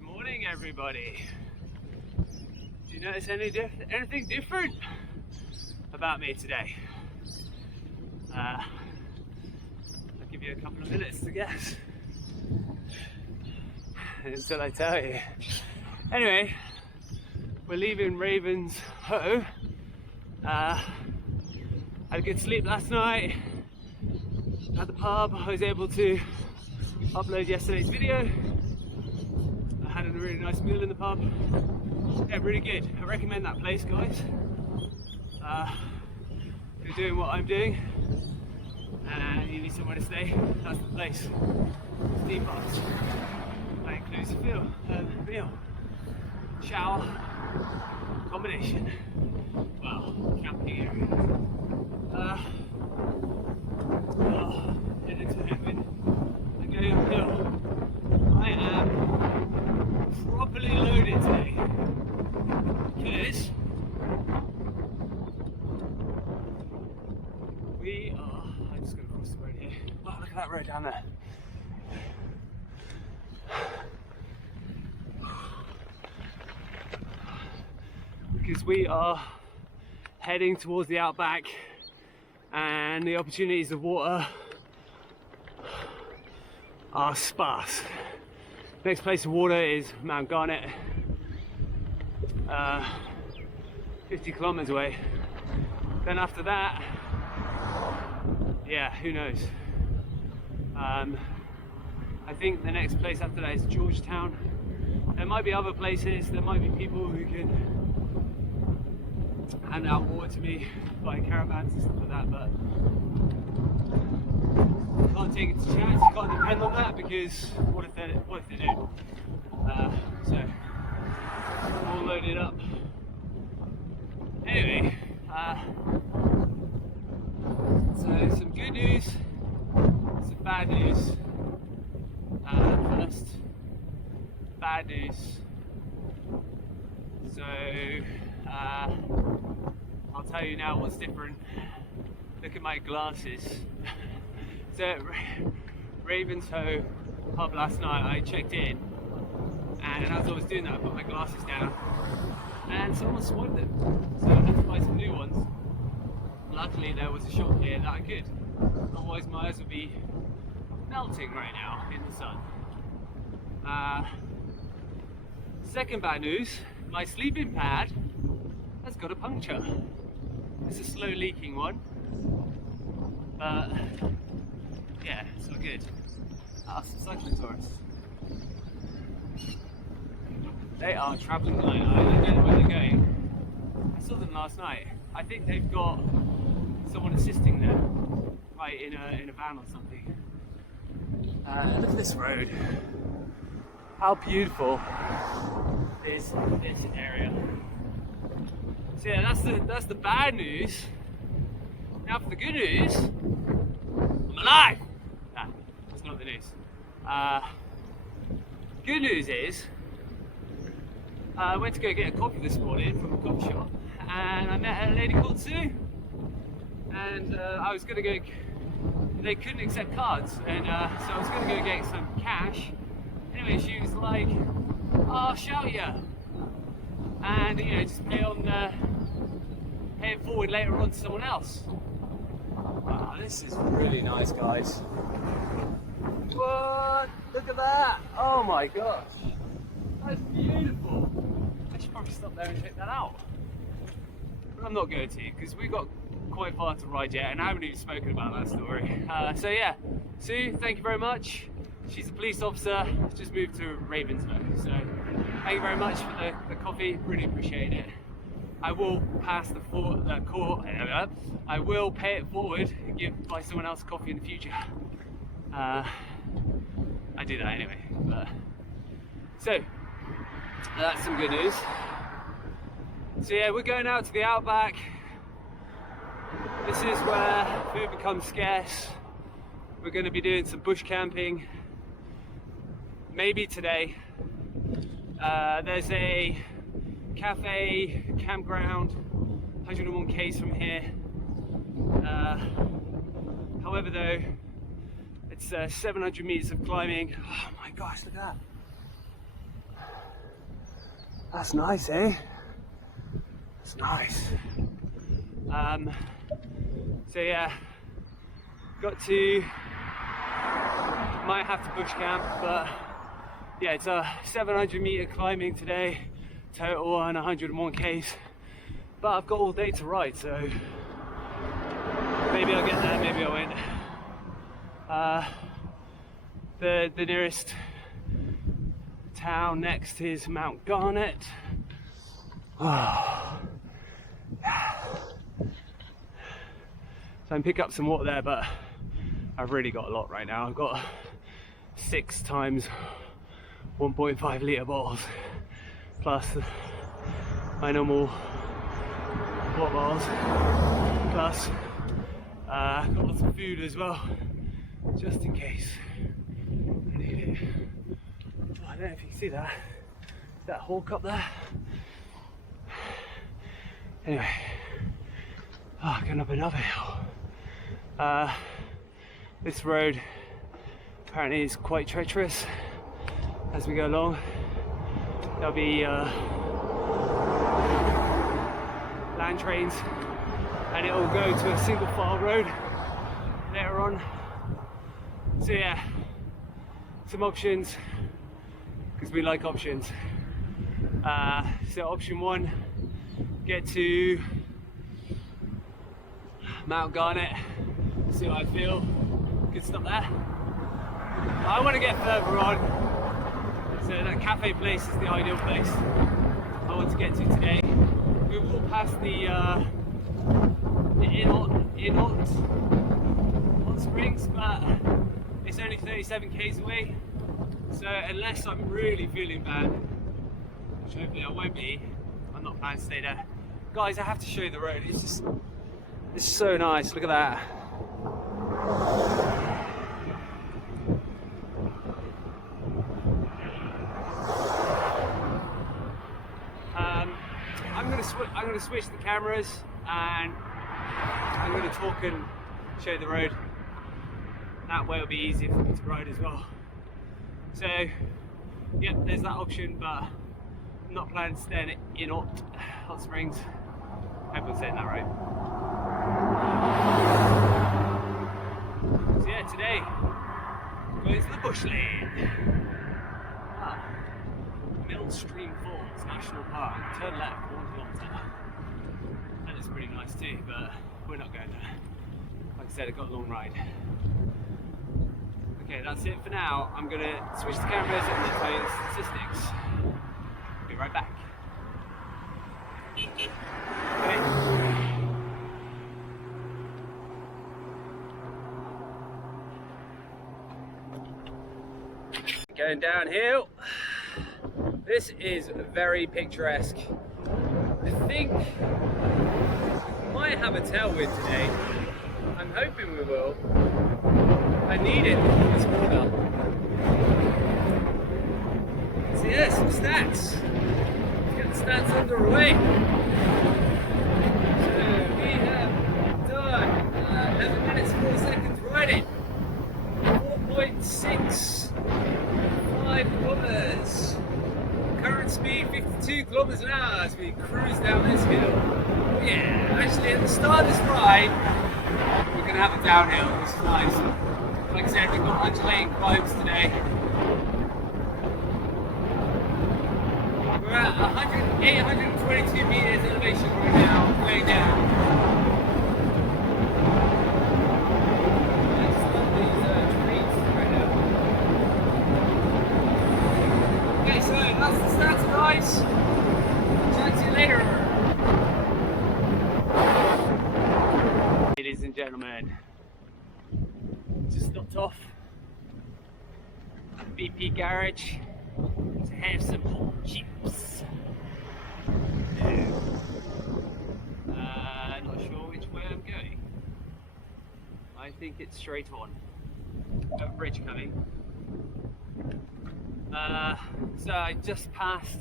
Good morning, everybody. Do you notice anything different about me today? I'll give you a couple of minutes to guess until I tell you. Anyway, we're leaving Ravenshoe. Had a good sleep last night at the pub. I was able to upload yesterday's video. I had a really nice meal in the pub. Yeah, really good. I recommend that place, guys. If you're doing what I'm doing and you need somewhere to stay, that's the place. Steam baths. That includes a meal, shower, accommodation, well, camping area. Headed to heaven. I'm going uphill. I am properly loaded today because we are. I'm just going to cross the road here. Oh, look at that road down there. Because we are heading towards the outback and the opportunities of water are sparse. Next place of water is Mount Garnet, 50 kilometers away. Then after that, yeah, who knows? I think the next place after that is Georgetown. There might be other places, there might be people who can hand out water to me by caravans and stuff like that, but you can't take it to chance, you can't depend on that because what if they do? So, all loaded up. Anyway, so some good news, some bad news. First, bad news. So, I'll tell you now what's different. Look at my glasses. So at Ravenshoe pub last night, I checked in, and as I was doing that, I put my glasses down, and someone swiped them. So I had to buy some new ones. Luckily, there was a shop here that I could. Otherwise, my eyes would be melting right now in the sun. Second bad news: my sleeping pad has got a puncture. It's a slow leaking one, but yeah, it's all good. Some cycling tourists. They are travelling light. I don't know where they're going. I saw them last night. I think they've got someone assisting them, right, in a van or something. Look at this road. How beautiful is this area? So yeah, that's the bad news. Now for the good news, I'm alive! Nah, that's not the news. Good news is, I went to go get a coffee this morning from a coffee shop, and I met a lady called Sue, and I was gonna go, they couldn't accept cards, and so I was gonna go get some cash. Anyway, she was like, oh, I'll shout you, and you know, just pay it forward later on to someone else. Wow, this is really nice, guys. What? Look at that! Oh my gosh, that's beautiful. I should probably stop there and check that out, but I'm not going to because we've got quite far to ride yet, and I haven't even spoken about that story. So yeah, Sue, thank you very much. She's a police officer, just moved to Ravenshoe, so thank you very much for the coffee, really appreciate it. I will pass the court, I will pay it forward and buy someone else coffee in the future. I do that anyway, but so that's some good news. So yeah, we're going out to the outback. This is where food becomes scarce. We're going to be doing some bush camping, maybe today. There's a cafe, campground, 101 k's from here. However though, it's 700 meters of climbing. Oh my gosh, look at that. That's nice, eh? That's nice. So yeah, might have to bush camp, but yeah, it's a 700 meter climbing today, total, and 101 k's. But I've got all day to ride, so maybe I'll get there, maybe I won't. The nearest town next is Mount Garnet. Oh. So I can pick up some water there, but I've really got a lot right now. I've got 6 times 1.5 litre bottles, plus my normal water bottles, plus got lots of food as well, just in case I need it. Oh, I don't know if you can see that. Is that hawk up there? Anyway, going up another hill. This road apparently is quite treacherous as we go along. There'll be land trains, and it will go to a single file road later on. So yeah, some options, because we like options. So option 1, get to Mount Garnet, see what I feel. Good stuff there. I want to get further on, so that cafe place is the ideal place I want to get to today. We will pass the Hot Springs, but it's only 37 k's away, so unless I'm really feeling bad, which hopefully I won't be, I'm not planning to stay there. Guys, I have to show you the road. It's so nice. Look at that. I'm gonna switch the cameras, and I'm gonna talk and show you the road. That way it'll be easier for me to ride as well. So, yeah, there's that option, but I'm not planning to stay in Hot Springs. I hope I'm saying that right. So yeah, today, going to the bushland. Millstream Falls National Park. Turn left, 1 kilometre. That is pretty nice too, but we're not going there. Like I said, I got a long ride. Okay, that's it for now. I'm going to switch the cameras and then tell you the statistics. Be right back. Okay. Going downhill. This is very picturesque. I think we might have a tailwind today. I'm hoping we will. I need it for this water. So yeah, some stats. Let's get the stats underway. So we have done 11 minutes 4 seconds riding. 4.65 kilometers. Current speed 52 kilometers an hour as we cruise down this hill. Oh yeah, actually at the start of this ride, we're going to have a downhill, which is nice. Like I said, we've got undulating climbs today. We're at 822 meters elevation right now, way down. Let's stop these trees right now. Okay, so that's the stats, guys. Chat to you later. Ladies and gentlemen, just stopped off at BP Garage to have some hot chips. Not sure which way I'm going. I think it's straight on. Got a bridge coming. So I just passed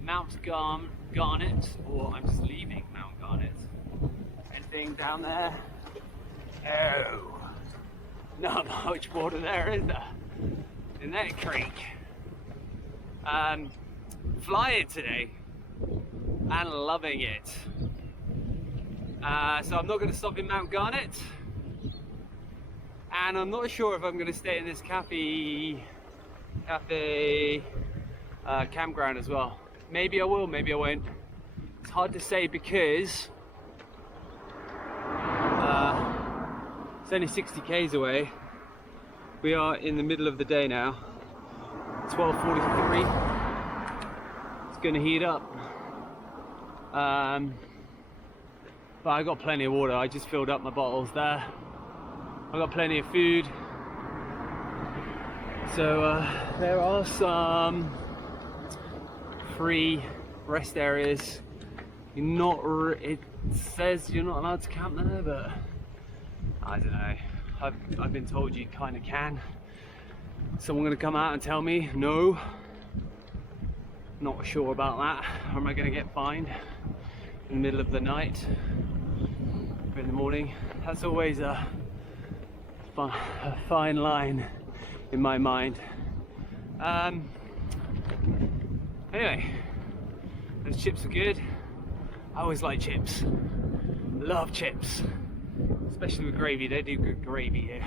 Mount Garnet, or I'm just leaving Mount Garnet. Anything down there? Oh, not much water there, is there? In that creek. flying today and loving it. So I'm not going to stop in Mount Garnet, and I'm not sure if I'm going to stay in this cafe campground as well. Maybe I will, maybe I won't. It's hard to say because it's only 60 k's away. We are in the middle of the day now, 12:43. It's going to heat up. But I got plenty of water. I just filled up my bottles there. I got plenty of food. So there are some free rest areas. It says you're not allowed to camp there, but I don't know. I've been told you kind of can. Someone going to come out and tell me no? Not sure about that. Or am I going to get fined in the middle of the night or in the morning? That's always a fine line in my mind. Anyway, those chips are good. I always like chips. Love chips, especially with gravy. They do good gravy here.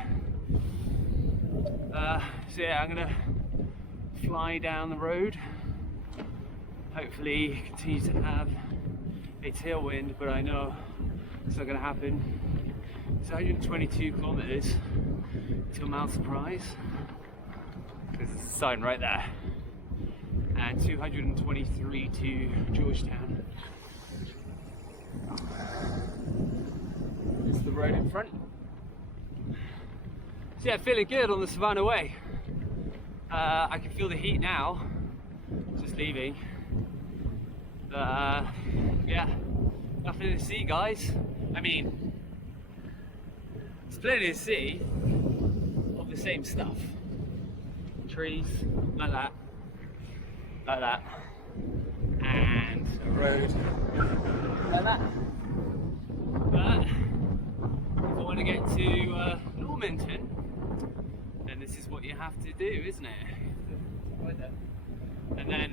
So yeah, I'm gonna fly down the road. Hopefully continue to have a tailwind, but I know it's not gonna happen. It's 122 kilometers to Mount Surprise. There's a sign right there. And 223 to Georgetown. It's the road in front. So yeah, feeling good on the Savannah Way. I can feel the heat now, just leaving. But yeah, nothing to see, guys. I mean, there's plenty to see of the same stuff. Trees, like that, and a road, like that. But if I want to get to Normanton, then this is what you have to do, isn't it? Right there. And then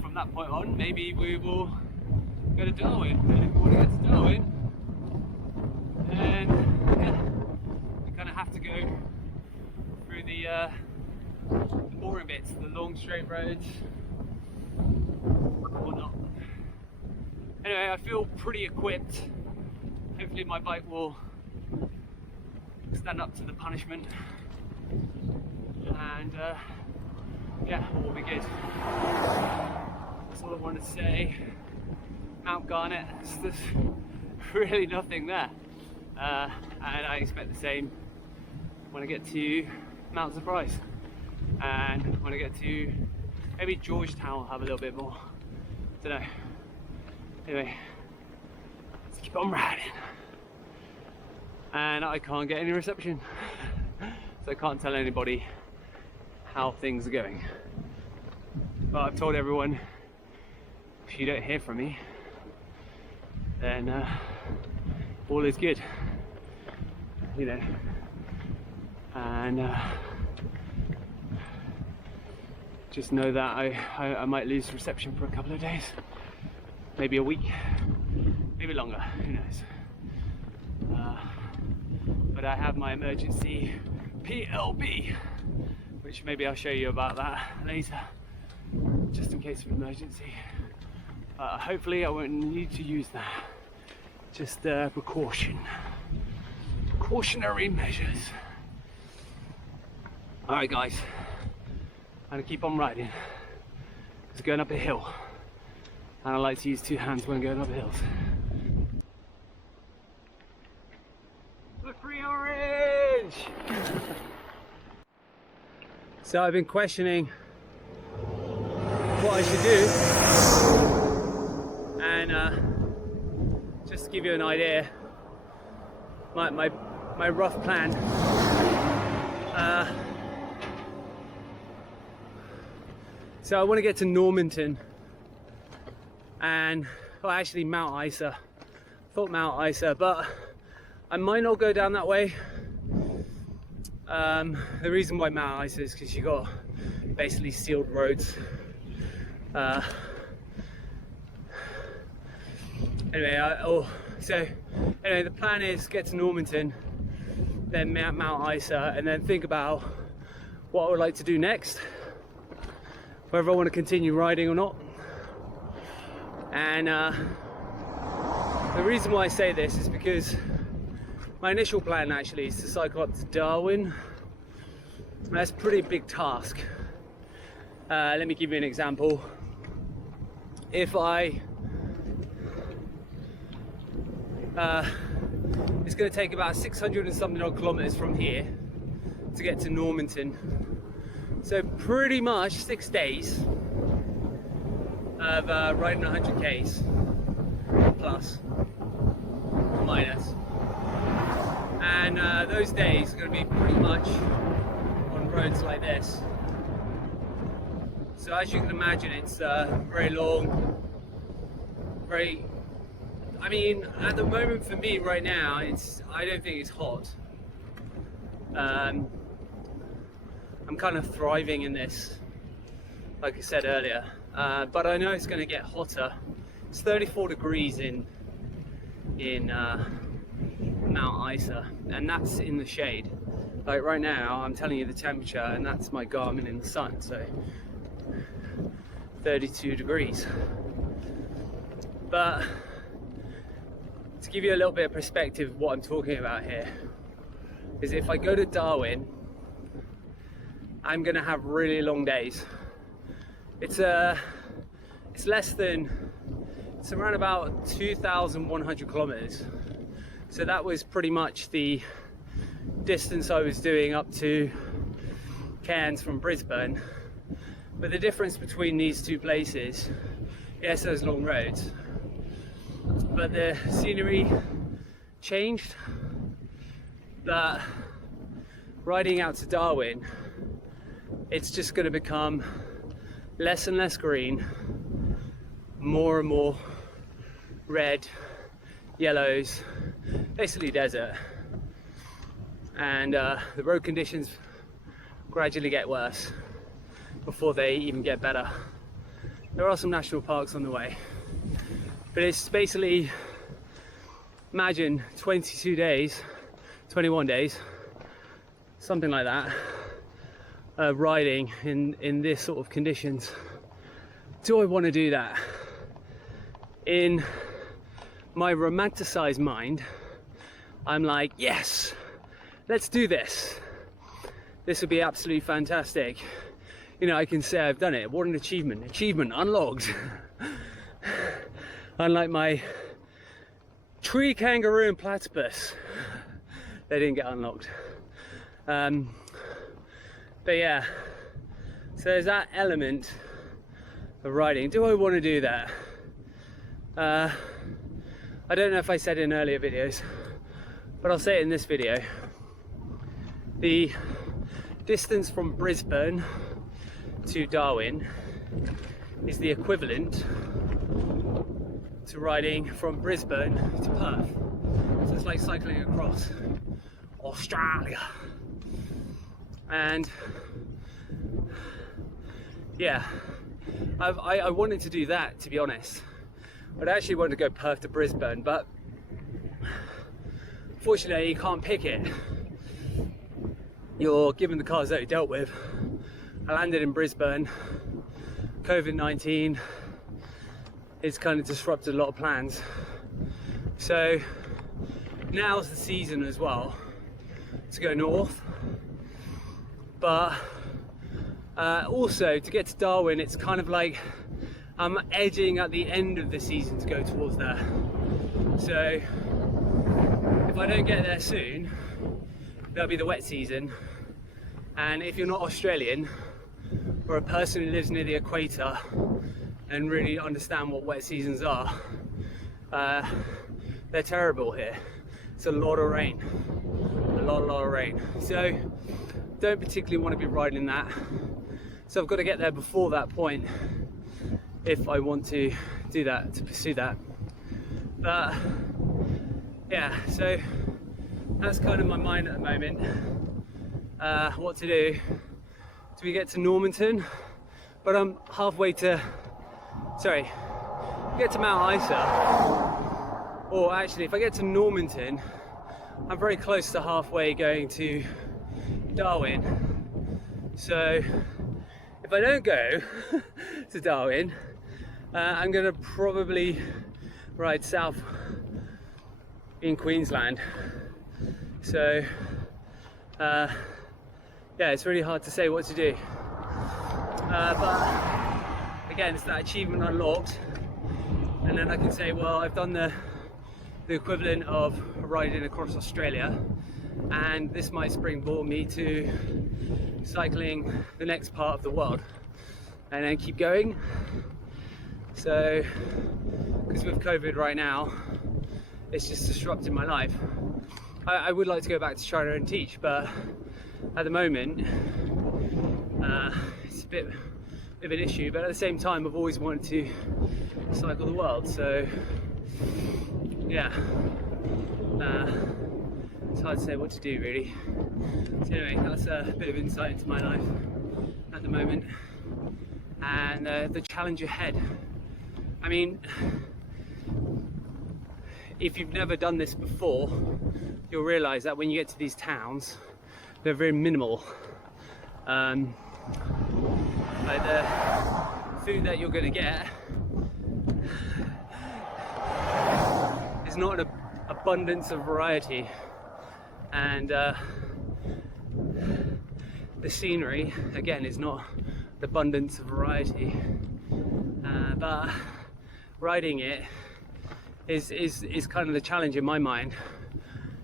from that point on, maybe we will go to Darwin. And if we want to get to Darwin, then yeah, we kind of have to go through the boring bits, the long straight roads, or not. Anyway, I feel pretty equipped. Hopefully my bike will stand up to the punishment, and yeah, all will be good. That's all I want to say. Mount Garnet, there's really nothing there, and I expect the same when I get to Mount Surprise, and when I get to maybe Georgetown I'll have a little bit more, don't know. Anyway, let's keep on riding. And I can't get any reception, so I can't tell anybody how things are going. But I've told everyone, if you don't hear from me, then all is good, you know. And just know that I might lose reception for a couple of days, maybe a week, maybe longer, who knows. But I have my emergency PLB, which maybe I'll show you about that later, just in case of emergency. Hopefully I won't need to use that. Just precautionary measures. Alright guys, I'm gonna keep on riding. It's going up a hill, and I like to use two hands when going up hills. The free orange! So I've been questioning what I should do, and just to give you an idea, my rough plan. So I want to get to Normanton, and well, actually Mount Isa. I thought Mount Isa, but I might not go down that way. The reason why Mount Isa is because you got basically sealed roads Anyway, the plan is get to Normanton, then Mount Isa, and then think about what I would like to do next, whether I want to continue riding or not. And the reason why I say this is because my initial plan actually is to cycle up to Darwin. That's a pretty big task. Let me give you an example. If I it's going to take about 600 and something odd kilometers from here to get to Normanton, so pretty much 6 days of riding 100 k's plus or minus, and those days are going to be pretty much on roads like this. So as you can imagine, it's very long, I mean, at the moment for me right now, I don't think it's hot. I'm kind of thriving in this, like I said earlier, but I know it's going to get hotter. It's 34 degrees in Mount Isa, and that's in the shade. Like right now, I'm telling you the temperature, and that's my Garmin in the sun, so 32 degrees. But to give you a little bit of perspective of what I'm talking about here, is if I go to Darwin, I'm gonna have really long days. It's around about 2,100 kilometers. So that was pretty much the distance I was doing up to Cairns from Brisbane. But the difference between these two places, yes, there's long roads, but the scenery changed. That riding out to Darwin, it's just going to become less and less green, more and more red, yellows, basically desert, and the road conditions gradually get worse before they even get better. There are some national parks on the way, but it's basically, imagine 22 days, 21 days, something like that, riding in this sort of conditions. Do I want to do that? In my romanticized mind, I'm like, yes, let's do this. This would be absolutely fantastic. You know, I can say I've done it. What an achievement. Achievement unlocked. Unlike my tree kangaroo and platypus, they didn't get unlocked. But yeah, so there's that element of riding. Do I want to do that? I don't know if I said it in earlier videos, but I'll say it in this video. The distance from Brisbane to Darwin is the equivalent to riding from Brisbane to Perth. So it's like cycling across Australia. And yeah, I wanted to do that, to be honest. I'd actually wanted to go Perth to Brisbane, but fortunately you can't pick it. You're given the cars that you dealt with. I landed in Brisbane. COVID-19 has kind of disrupted a lot of plans. So now's the season as well to go north. But also to get to Darwin, it's kind of like I'm edging at the end of the season to go towards there. So if I don't get there soon, that'll be the wet season. And if you're not Australian or a person who lives near the equator and really understand what wet seasons are, they're terrible here. It's a lot of rain, a lot of rain. So don't particularly want to be riding that. So I've got to get there before that point if I want to do that, to pursue that. But yeah, so that's kind of my mind at the moment. What to do. Do we get to Normanton? But I'm halfway to sorry, get to Mount Isa, or actually if I get to Normanton, I'm very close to halfway going to Darwin. So if I don't go to Darwin, I'm gonna probably ride south in Queensland. So yeah, it's really hard to say what to do, but again, it's that achievement unlocked, and then I can say, well, I've done the equivalent of riding across Australia, and this might springboard me to cycling the next part of the world, and then keep going. So, because with COVID right now, it's just disrupting my life. I would like to go back to China and teach, but at the moment, it's a bit of an issue. But at the same time, I've always wanted to cycle the world, so yeah, it's hard to say what to do really. So anyway, that's a bit of insight into my life at the moment, and the challenge ahead. I mean, if you've never done this before, you'll realise that when you get to these towns, they're very minimal. Like the food that you're going to get is not an abundance of variety, and the scenery again is not an abundance of variety, but riding it is kind of the challenge in my mind,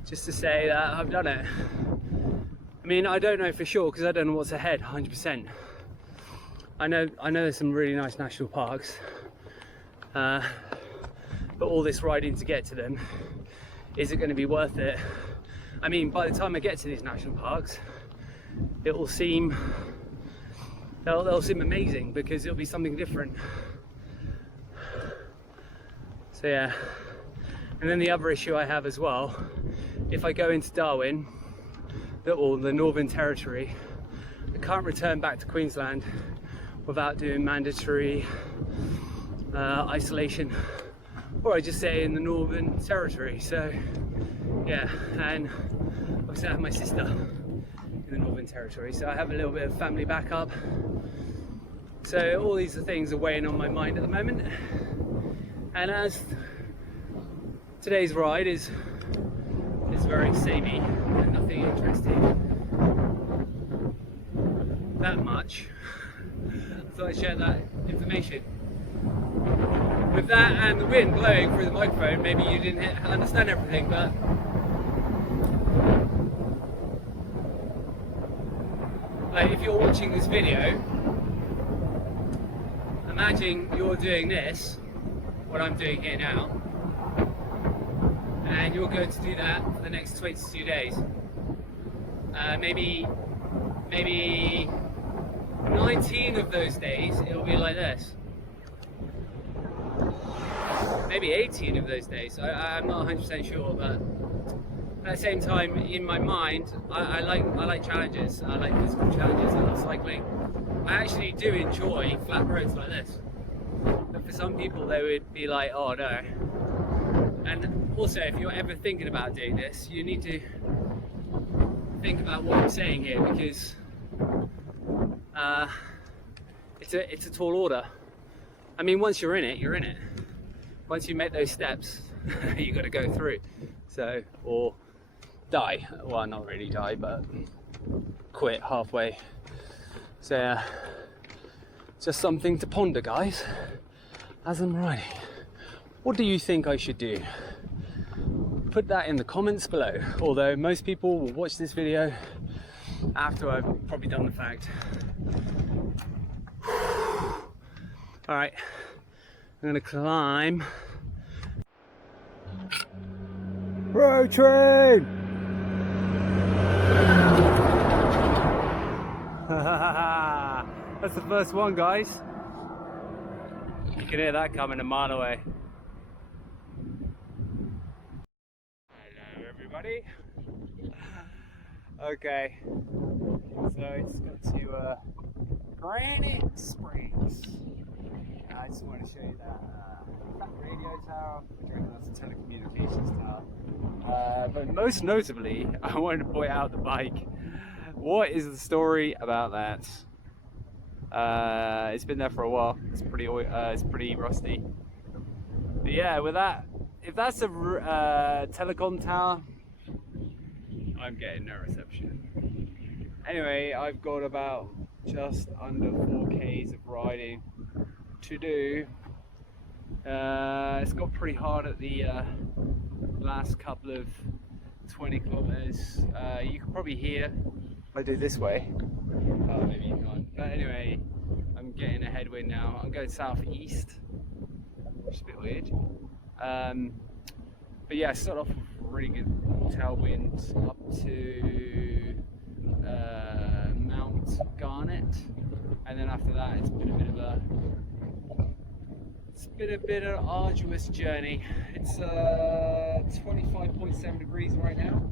just to say that I've done it. I mean, I don't know for sure because I don't know what's ahead 100%. I know there's some really nice national parks, but all this riding to get to them, is it going to be worth it? I mean, by the time I get to these national parks, they'll seem amazing because it'll be something different. So yeah, and then the other issue I have as well, if I go into Darwin, or the Northern Territory, I can't return back to Queensland without doing mandatory isolation, or I just stay in the Northern Territory. So yeah, and obviously I have my sister in the Northern Territory, so I have a little bit of family backup. So all these things are weighing on my mind at the moment. And as today's ride is very samey and nothing interesting that much, I thought I'd share that information. With that and the wind blowing through the microphone, maybe you didn't understand everything, but like, if you're watching this video, imagine you're doing this, what I'm doing here now, and you're going to do that for the next 22 days. Maybe 19 of those days it'll be like this. Maybe 18 of those days. I'm not 100% sure, but at the same time, in my mind, I like challenges. I like physical challenges. I love cycling. I actually do enjoy flat roads like this. But for some people, they would be like, "Oh no." And also, if you're ever thinking about doing this, you need to think about what I'm saying here, because it's a tall order. I mean, once you're in it, you're in it. Once you make those steps, you got to go through. So, or die. Well, not really die, but quit halfway. So yeah, just something to ponder, guys, as I'm riding. What do you think I should do? Put that in the comments below. Although most people will watch this video after I've probably done the fact. All right, I'm gonna climb. Road train! That's the first one, guys. You can hear that coming a mile away. Hello, everybody. Okay, so it's got to Granite Springs. I just want to show you that radio tower, which I reckon that's a telecommunications tower. But most notably, I wanted to point out the bike. What is the story about that? It's been there for a while. It's pretty rusty. But yeah, with that, if that's a telecom tower, I'm getting no reception. Anyway, I've got about just under 4Ks of riding to do. It's got pretty hard at the last couple of 20 kilometers. You can probably hear if I do this way. Maybe you can't. But anyway, I'm getting a headwind now. I'm going southeast, which is a bit weird. But yeah, I start off with really good tailwind up to Mount Garnet, and then after that it's been a bit of an arduous journey. It's 25.7 degrees right now.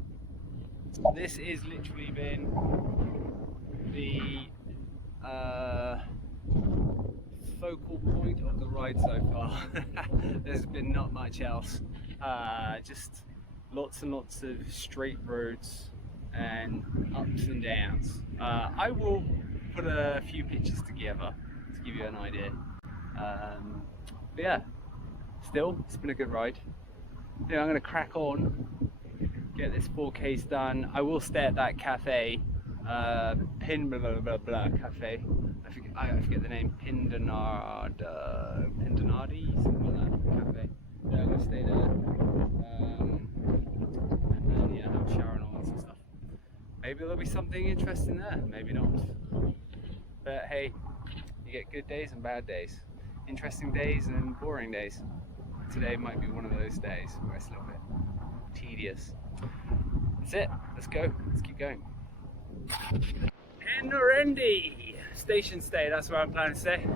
This is literally been the focal point of the ride so far. There's been not much else. Just lots and lots of straight roads and ups and downs. I will put a few pictures together to give you an idea. But yeah, still, it's been a good ride. Yeah, I'm going to crack on, get this 4Ks done. I will stay at that cafe, cafe. I forget the name. Pinnarendi, something like that. Cafe. Yeah, I'm going to stay there. And then yeah, have a shower and all that sort of stuff. Maybe there'll be something interesting there. Maybe not. But hey, you get good days and bad days. Interesting days and boring days. Today might be one of those days where it's a little bit tedious. That's it. Let's go. Let's keep going. Pinnarendi station stay. That's where I'm planning to stay.